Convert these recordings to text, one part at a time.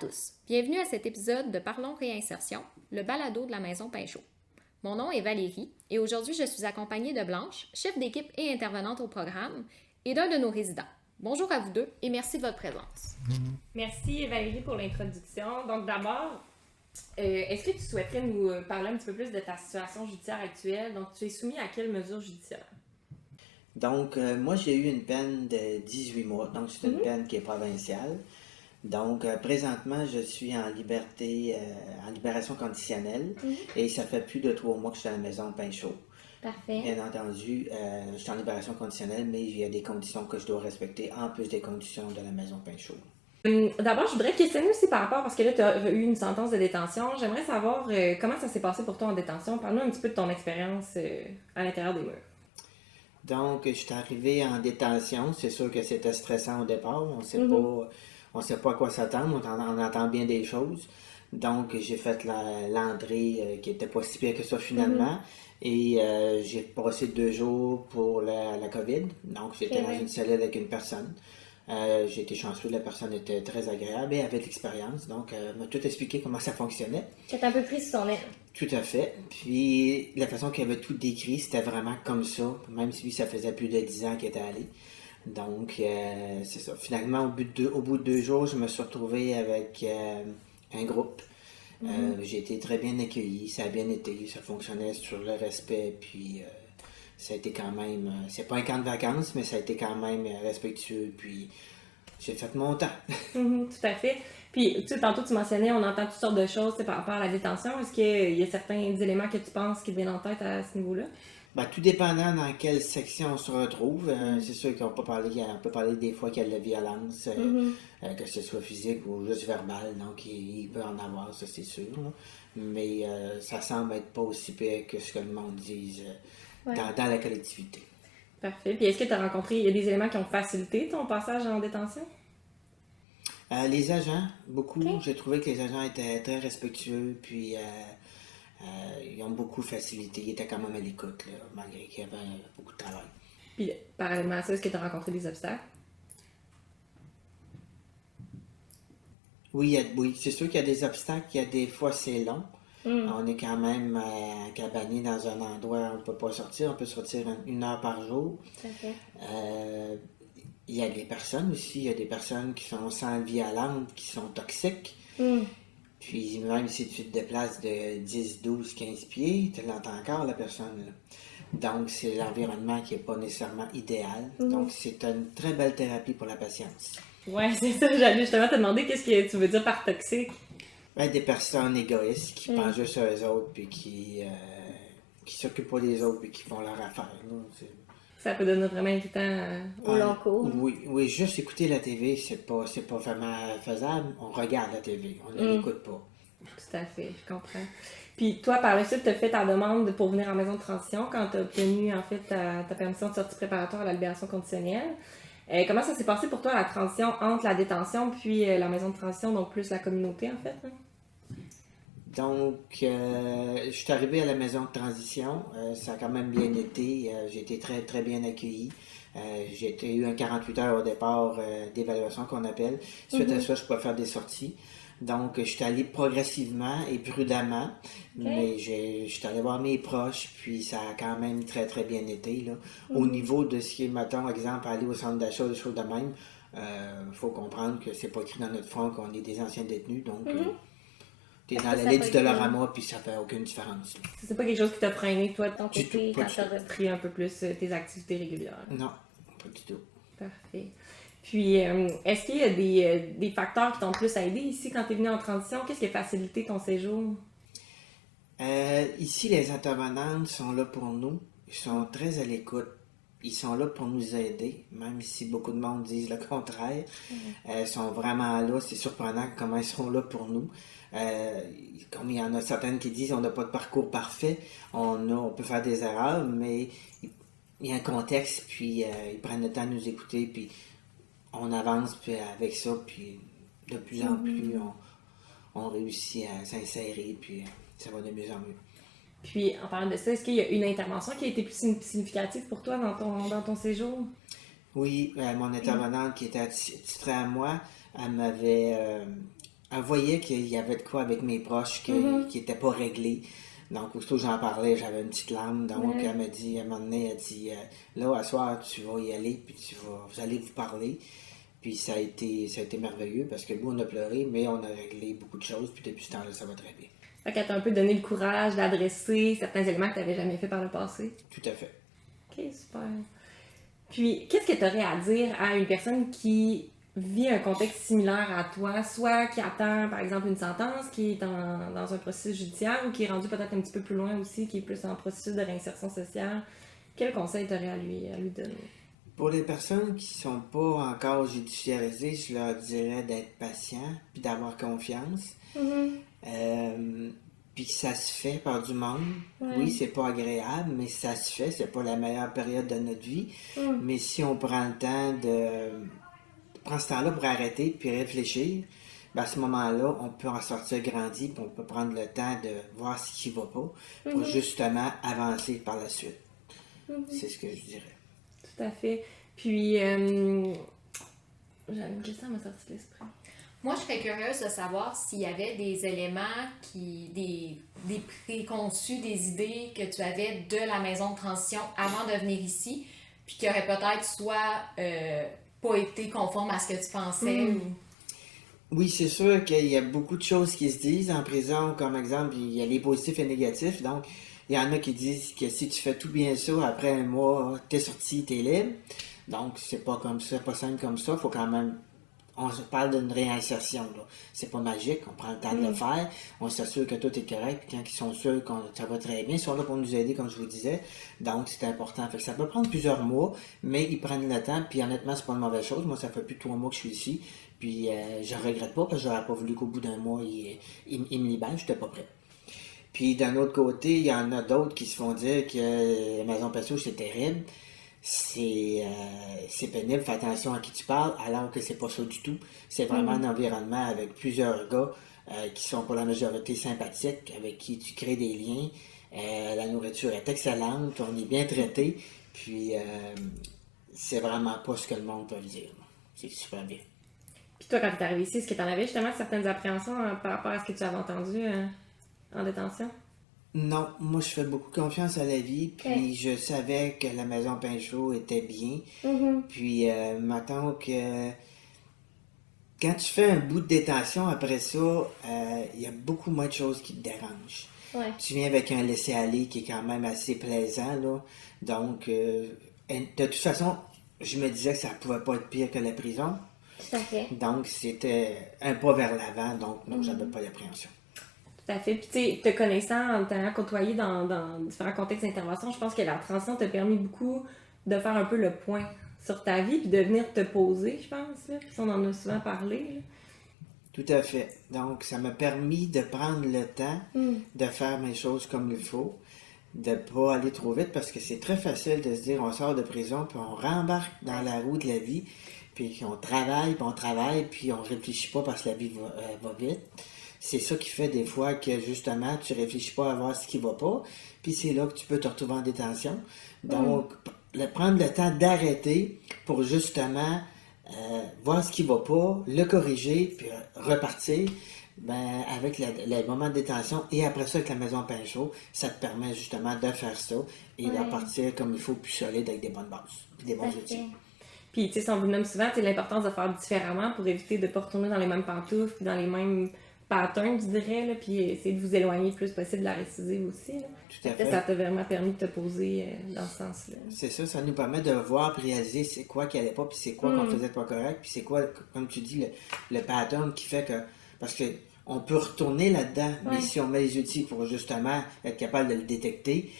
tous, bienvenue à cet épisode de Parlons Réinsertion, le balado de la Maison Pinchot. Mon nom est Valérie et aujourd'hui je suis accompagnée de Blanche, chef d'équipe et intervenante au programme, et d'un de nos résidents. Bonjour à vous deux et merci de votre présence. Merci Valérie pour l'introduction. Donc d'abord, est-ce que tu souhaiterais nous parler un petit peu plus de ta situation judiciaire actuelle? Donc tu es soumis à quelle mesure judiciaire? Donc, moi, j'ai eu une peine de 18 mois, donc c'est une peine qui est provinciale. Donc, présentement, je suis en liberté, en libération conditionnelle, et ça fait plus de 3 mois que je suis à la maison Pinchot. Parfait. Bien entendu, je suis en libération conditionnelle, mais il y a des conditions que je dois respecter, en plus des conditions de la maison Pinchot. D'abord, je voudrais questionner aussi par rapport, parce que là, tu as eu une sentence de détention. J'aimerais savoir comment ça s'est passé pour toi en détention. Parle-nous un petit peu de ton expérience à l'intérieur des murs. Donc, je suis arrivé en détention. C'est sûr que c'était stressant au départ. On sait pas à quoi s'attendre. On entend bien des choses. Donc, j'ai fait l'entrée qui était pas si pire que ça finalement. Et j'ai passé 2 jours pour la COVID. Donc, j'étais dans une cellule avec une personne. J'ai été chanceux, la personne était très agréable et avait de l'expérience. Donc, elle m'a tout expliqué comment ça fonctionnait. Tu as un peu pris sur son aile. Tout à fait. Puis la façon qu'il avait tout décrit, c'était vraiment comme ça, même si ça faisait plus de 10 ans qu'il était allé. Donc, c'est ça. Finalement, au bout de 2 jours, je me suis retrouvé avec un groupe. J'ai été très bien accueilli, ça a bien été, ça fonctionnait sur le respect, puis ça a été quand même, c'est pas un camp de vacances, mais ça a été quand même respectueux, puis j'ai fait mon temps. Tout à fait. Puis, tu sais, tantôt, tu mentionnais, on entend toutes sortes de choses par rapport à la détention. Est-ce qu'il y a certains éléments que tu penses qui te viennent en tête à ce niveau-là? Ben, tout dépendant dans quelle section on se retrouve, c'est sûr qu'on peut parler des fois qu'il y a de la violence, que ce soit physique ou juste verbal, donc il peut en avoir, ça c'est sûr. Là. Mais ça semble être pas aussi pire que ce que le monde dit dans la collectivité. Parfait. Puis est-ce que tu as rencontré, il y a des éléments qui ont facilité ton passage en détention? Les agents, beaucoup. Okay. J'ai trouvé que les agents étaient très respectueux, puis ils ont beaucoup facilité. Ils étaient quand même à l'écoute, là, malgré qu'il y avait beaucoup de travail. Puis, parallèlement à ça, est-ce que tu as rencontré des obstacles? Oui, c'est sûr qu'il y a des obstacles. Il y a des fois, c'est long. On est quand même cabané dans un endroit où on ne peut pas sortir. On peut sortir 1 heure par jour. Okay. Il y a des personnes aussi. Il y a des personnes qui sont sans violente, qui sont toxiques. Puis même si tu te déplaces de 10, 12, 15 pieds, tu l'entends encore, la personne. Là. Donc, c'est l'environnement qui n'est pas nécessairement idéal. Donc, c'est une très belle thérapie pour la patience. Oui, c'est ça. J'allais justement te demander qu'est-ce que tu veux dire par toxique. Ben, des personnes égoïstes qui pensent juste sur eux autres, puis qui s'occupent pas des autres, puis qui font leur affaire. Là. Ça peut devenir vraiment irritant au long cours. Oui, juste écouter la TV, c'est pas vraiment faisable. On regarde la TV, on ne l'écoute pas. Tout à fait, je comprends. Puis toi, par la suite, tu as fait ta demande pour venir en maison de transition quand tu as obtenu en fait ta permission de sortie préparatoire à la libération conditionnelle. Comment ça s'est passé pour toi la transition entre la détention puis la maison de transition, donc plus la communauté en fait? Hein? Donc, je suis arrivé à la maison de transition. Ça a quand même bien été. J'ai été très, très bien accueilli. J'ai eu un 48 heures au départ d'évaluation qu'on appelle. Suite à ça, je pouvais faire des sorties. Donc, je suis allé progressivement et prudemment, mais je suis allé voir mes proches, puis ça a quand même très, très bien été. Là. Au niveau de ce qui est, mettons, exemple, aller au centre d'achat, des choses de même, faut comprendre que c'est pas écrit dans notre front qu'on est des anciens détenus, donc... T'es dans la liste de Dollarama, puis ça fait aucune différence. Là. C'est pas quelque chose qui t'a freiné, toi, de ton côté, quand t'as repris un peu plus tes activités régulières? Non, pas du tout. Parfait. Puis, est-ce qu'il y a des facteurs qui t'ont plus aidé ici quand t'es venu en transition? Qu'est-ce qui a facilité ton séjour? Ici, les intervenantes sont là pour nous. Ils sont très à l'écoute. Ils sont là pour nous aider, même si beaucoup de monde disent le contraire. Ils sont vraiment là. C'est surprenant comment ils sont là pour nous. Comme il y en a certaines qui disent on n'a pas de parcours parfait, on peut faire des erreurs, mais il y a un contexte, puis ils prennent le temps de nous écouter, puis on avance puis avec ça, puis de plus en plus on réussit à s'insérer, puis ça va de mieux en mieux. Puis en parlant de ça, est-ce qu'il y a une intervention qui a été plus significative pour toi dans ton séjour? Oui, mon intervenante qui était attitrée à moi, elle m'avait elle voyait qu'il y avait de quoi avec mes proches qui n'était pas réglé. Donc, aussitôt que j'en parlais, j'avais une petite larme. Donc, elle m'a dit, à un moment donné, elle dit, là, à soir, tu vas y aller, puis vous allez vous parler. Puis ça a été merveilleux parce que nous, on a pleuré, mais on a réglé beaucoup de choses. Puis depuis ce temps-là, ça va très bien. Fait qu'elle t'a un peu donné le courage d'adresser certains éléments que tu n'avais jamais fait par le passé. Tout à fait. Ok, super. Puis, qu'est-ce que tu aurais à dire à une personne qui vit un contexte similaire à toi, soit qui attend, par exemple, une sentence, qui est dans un processus judiciaire ou qui est rendu peut-être un petit peu plus loin aussi, qui est plus en processus de réinsertion sociale? Quel conseil tu aurais à lui donner? Pour les personnes qui ne sont pas encore judiciarisées, je leur dirais d'être patient puis d'avoir confiance. Puis ça se fait par du monde. Oui, c'est pas agréable, mais ça se fait. C'est pas la meilleure période de notre vie. Mais si on prend le temps prend ce temps-là pour arrêter puis réfléchir, ben à ce moment-là, on peut en sortir grandi puis on peut prendre le temps de voir ce qui va pas pour justement avancer par la suite. C'est ce que je dirais. Tout à fait. Puis, j'avais une question à m'a sorti de l'esprit. Moi, je serais curieuse de savoir s'il y avait des éléments, des préconçus, des idées que tu avais de la maison de transition avant de venir ici, puis qui auraient peut-être soit pas été conformes à ce que tu pensais. Ou... Oui, c'est sûr qu'il y a beaucoup de choses qui se disent en prison. Comme exemple, il y a les positifs et négatifs. Donc, il y en a qui disent que si tu fais tout bien ça, après un mois, t'es sorti, t'es libre. Donc, c'est pas comme ça, pas simple comme ça. Faut quand même... On se parle d'une réinsertion, là. C'est pas magique, on prend le temps de le faire. On s'assure que tout est correct. Puis quand ils sont sûrs que ça va très bien, ils sont là pour nous aider, comme je vous disais. Donc, c'est important. Fait que ça peut prendre plusieurs mois, mais ils prennent le temps. Puis honnêtement, c'est pas une mauvaise chose. Moi, ça fait plus de 3 mois que je suis ici. Puis je regrette pas parce que j'aurais pas voulu qu'au bout d'un mois, ils me libèrent. J'étais pas prêt. Puis d'un autre côté, il y en a d'autres qui se font dire que la maison Passeau, c'est terrible. C'est pénible, fais attention à qui tu parles, alors que c'est pas ça du tout. C'est vraiment un environnement avec plusieurs gars qui sont pour la majorité sympathiques, avec qui tu crées des liens. La nourriture est excellente, on est bien traité, puis c'est vraiment pas ce que le monde peut dire. C'est super bien. Puis toi, quand tu es arrivé ici, est-ce que tu en avais justement certaines appréhensions par rapport à ce que tu avais entendu en détention? Non, moi je fais beaucoup confiance à la vie, puis je savais que la maison Pinchot était bien. Puis mettons que quand tu fais un bout de détention après ça, il y a beaucoup moins de choses qui te dérangent. Ouais. Tu viens avec un laisser-aller qui est quand même assez plaisant, là. Donc, de toute façon, je me disais que ça pouvait pas être pire que la prison. Tout à fait. Donc, c'était un pas vers l'avant, donc non, j'avais pas d'appréhension. Tout à fait. Puis, tu sais, te connaissant, en t'ayant côtoyé dans différents contextes d'intervention, je pense que la transition t'a permis beaucoup de faire un peu le point sur ta vie, puis de venir te poser, je pense. Là. Puis on en a souvent parlé. Là. Tout à fait. Donc, ça m'a permis de prendre le temps de faire mes choses comme il faut, de pas aller trop vite, parce que c'est très facile de se dire, on sort de prison, puis on rembarque dans la roue de la vie, puis on travaille, puis on réfléchit pas parce que la vie va vite. C'est ça qui fait des fois que, justement, tu réfléchis pas à voir ce qui va pas, puis c'est là que tu peux te retrouver en détention. Donc, prendre le temps d'arrêter pour, justement, voir ce qui va pas, le corriger, puis repartir, ben, avec le moment de détention et après ça avec la maison Pinchot, ça te permet justement de faire ça et de repartir comme il faut, plus solide avec des bonnes bases, puis des bons outils. Puis, tu sais, si on vous nomme souvent, c'est l'importance de faire différemment pour éviter de ne pas retourner dans les mêmes pantoufles, dans les mêmes patterns, je dirais, là, puis essayer de vous éloigner le plus possible de la récidive aussi. Là. Tout à fait. Ça t'a vraiment permis de te poser dans ce sens-là. C'est ça, ça nous permet de voir et réaliser c'est quoi qui allait pas, puis c'est quoi qu'on faisait pas correct, puis c'est quoi, comme tu dis, le pattern qui fait que... Parce que on peut retourner là-dedans, mais si on met les outils pour justement être capable de le détecter,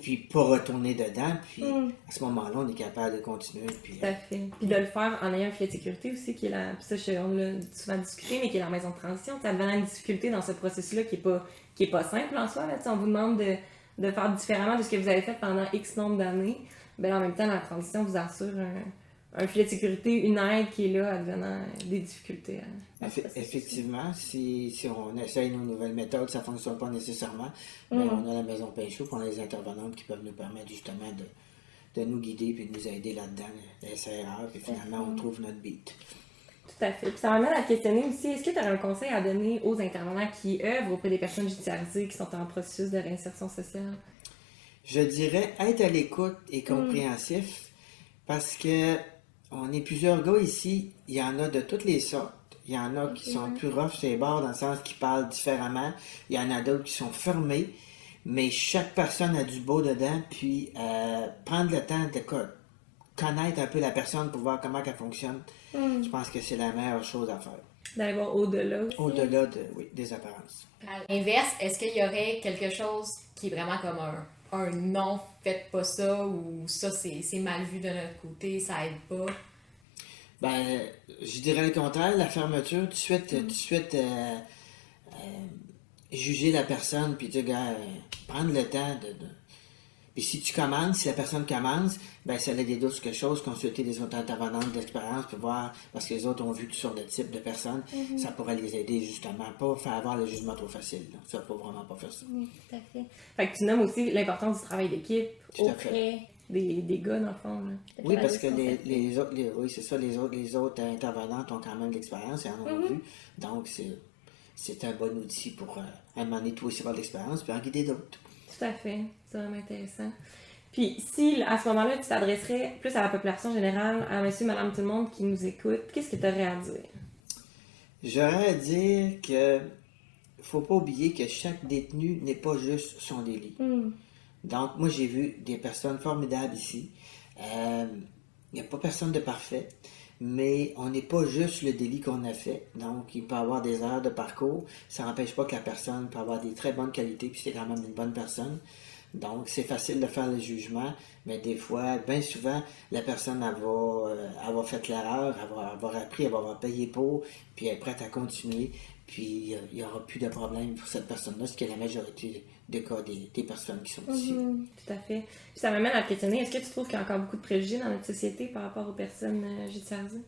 puis pas retourner dedans, puis à ce moment-là, on est capable de continuer. Puis, tout à fait. Puis de le faire en ayant un filet de sécurité aussi, qui est la... Puis ça, on l'a souvent discuté, mais qui est la maison de transition. Ça devient une difficulté dans ce processus-là qui est pas simple en soi. Là. On vous demande de faire différemment de ce que vous avez fait pendant X nombre d'années. Ben, en même temps, la transition vous assure un filet de sécurité, une aide qui est là advenant des difficultés. Effectivement, si on essaye nos nouvelles méthodes, ça ne fonctionne pas nécessairement. Mais on a la maison Pinchot, on a les intervenantes qui peuvent nous permettre justement de nous guider et de nous aider là-dedans, les SRR, puis finalement on trouve notre beat. Tout à fait. Puis ça m'amène à te questionner aussi, est-ce que tu aurais un conseil à donner aux intervenants qui œuvrent auprès des personnes judiciarisées qui sont en processus de réinsertion sociale? Je dirais être à l'écoute et compréhensif parce que on est plusieurs gars ici, il y en a de toutes les sortes. Il y en a qui sont plus rough sur les bords dans le sens qu'ils parlent différemment. Il y en a d'autres qui sont fermés. Mais chaque personne a du beau dedans. Puis prendre le temps de connaître un peu la personne pour voir comment elle fonctionne. Je pense que c'est la meilleure chose à faire. D'aller voir au-delà aussi. Au-delà des apparences. À l'inverse, est-ce qu'il y aurait quelque chose qui est vraiment comme un non, faites pas ça, ou ça c'est mal vu de notre côté, ça aide pas? Ben, je dirais le contraire, la fermeture, tout de suite juger la personne, puis dire, gars, prendre le temps de. Puis si tu commences, si la personne commence, ben ça l'aide d'autres sur quelque chose, consulter des autres intervenantes d'expérience pour voir, parce que les autres ont vu toutes sortes de types de personnes, ça pourrait les aider justement, pas faire avoir le jugement trop facile, là. Ça, faut vraiment pas faire ça. Tout à fait. Fait que tu nommes aussi l'importance du travail d'équipe Tout à auprès des gars, dans le fond. Là. Oui, parce que les autres, oui, c'est ça, les autres intervenantes ont quand même de l'expérience et en ont vu, donc c'est un bon outil pour amener toi aussi avoir de l'expérience puis en guider d'autres. Tout à fait. C'est vraiment intéressant. Puis, si à ce moment-là, tu t'adresserais plus à la population générale, à monsieur, madame, tout le monde qui nous écoute, qu'est-ce que tu aurais à dire? J'aurais à dire que faut pas oublier que chaque détenu n'est pas juste son délit. Donc, moi, j'ai vu des personnes formidables ici. Il n'y a pas personne de parfait, mais on n'est pas juste le délit qu'on a fait. Donc, il peut y avoir des erreurs de parcours. Ça n'empêche pas que la personne peut avoir des très bonnes qualités, puis c'est quand même une bonne personne. Donc, c'est facile de faire le jugement, mais des fois, bien souvent, la personne avoir fait l'erreur, avoir appris, avoir payé pour, puis elle est prête à continuer, puis il n'y aura plus de problème pour cette personne-là, ce qui est la majorité des cas des personnes qui sont ici. Tout à fait. Puis ça m'amène à te questionner, est-ce que tu trouves qu'il y a encore beaucoup de préjugés dans notre société par rapport aux personnes judiciarisées?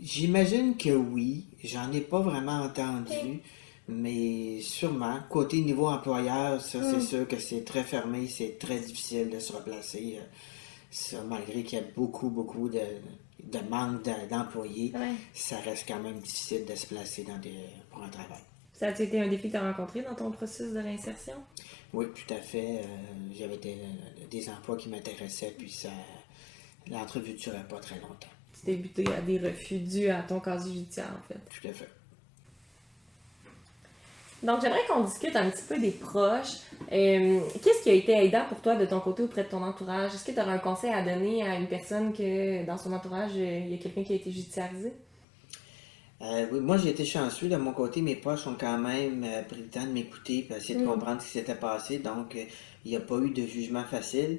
J'imagine que oui, j'en ai pas vraiment entendu, mais sûrement. Côté niveau employeur, ça c'est sûr que c'est très fermé, c'est très difficile de se replacer. Ça, malgré qu'il y a beaucoup de manque d'employés, ça reste quand même difficile de se placer pour un travail. Ça a-tu été un défi que tu as rencontré dans ton processus de réinsertion? Oui, tout à fait. J'avais des emplois qui m'intéressaient, puis l'entrevue ne durait pas très longtemps. Tu t'es buté à des refus dus à ton casier judiciaire, en fait. Tout à fait. Donc, j'aimerais qu'on discute un petit peu des proches. Qu'est-ce qui a été aidant pour toi de ton côté auprès de ton entourage? Est-ce que tu aurais un conseil à donner à une personne que dans son entourage, il y a quelqu'un qui a été judiciarisé? Oui, moi j'ai été chanceux. De mon côté, mes proches ont quand même pris le temps de m'écouter et essayer de comprendre ce qui s'était passé. Donc, il n'y a pas eu de jugement facile.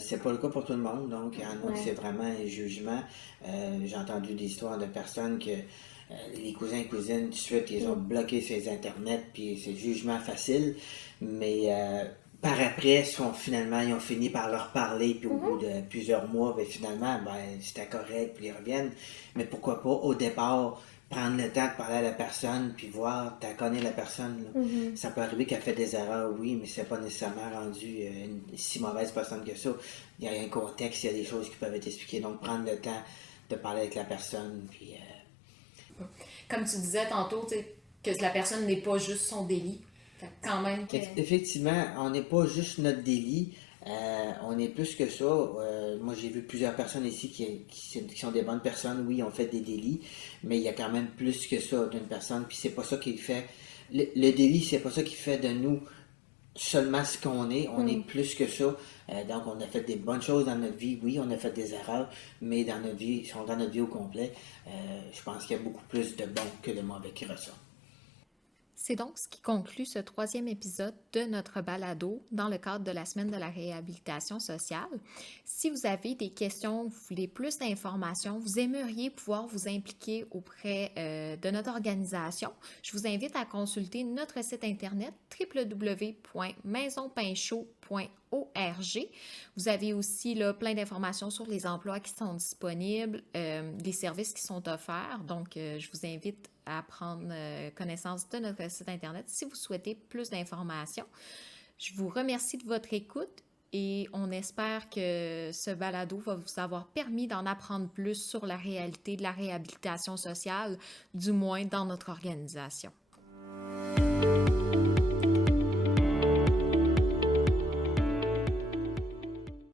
C'est pas le cas pour tout le monde. Donc, il y en a qui c'est vraiment un jugement. J'ai entendu des histoires de personnes que les cousins et cousines, tout de suite, ils ont bloqué ces internets, puis c'est jugement facile. Mais par après, finalement, ils ont fini par leur parler, puis au bout de plusieurs mois, ben, finalement, c'était correct, puis ils reviennent. Mais pourquoi pas, au départ, prendre le temps de parler à la personne, puis voir, tu connais la personne. Là. Ça peut arriver qu'elle fait des erreurs, oui, mais c'est pas nécessairement rendu une si mauvaise personne que ça. Il y a un contexte, il y a des choses qui peuvent être expliquées. Donc, prendre le temps de parler avec la personne, puis... Comme tu disais tantôt, que la personne n'est pas juste son délit. Fait que quand même que... Effectivement, on n'est pas juste notre délit, on est plus que ça. Moi, j'ai vu plusieurs personnes ici qui sont des bonnes personnes, oui, ont fait des délits, mais il y a quand même plus que ça d'une personne, puis c'est pas ça qui fait... Le délit, c'est pas ça qui fait de nous seulement ce qu'on est, on est plus que ça. Donc, on a fait des bonnes choses dans notre vie, oui, on a fait des erreurs, mais dans notre vie au complet, je pense qu'il y a beaucoup plus de bons que de mauvais qui ressortent. C'est donc ce qui conclut ce 3e épisode de notre balado dans le cadre de la semaine de la réhabilitation sociale. Si vous avez des questions, vous voulez plus d'informations, vous aimeriez pouvoir vous impliquer auprès de notre organisation, je vous invite à consulter notre site internet www.maisonpainchaud.org. Vous avez aussi là, plein d'informations sur les emplois qui sont disponibles, les services qui sont offerts. Donc, je vous invite à prendre connaissance de notre site internet si vous souhaitez plus d'informations. Je vous remercie de votre écoute et on espère que ce balado va vous avoir permis d'en apprendre plus sur la réalité de la réhabilitation sociale, du moins dans notre organisation.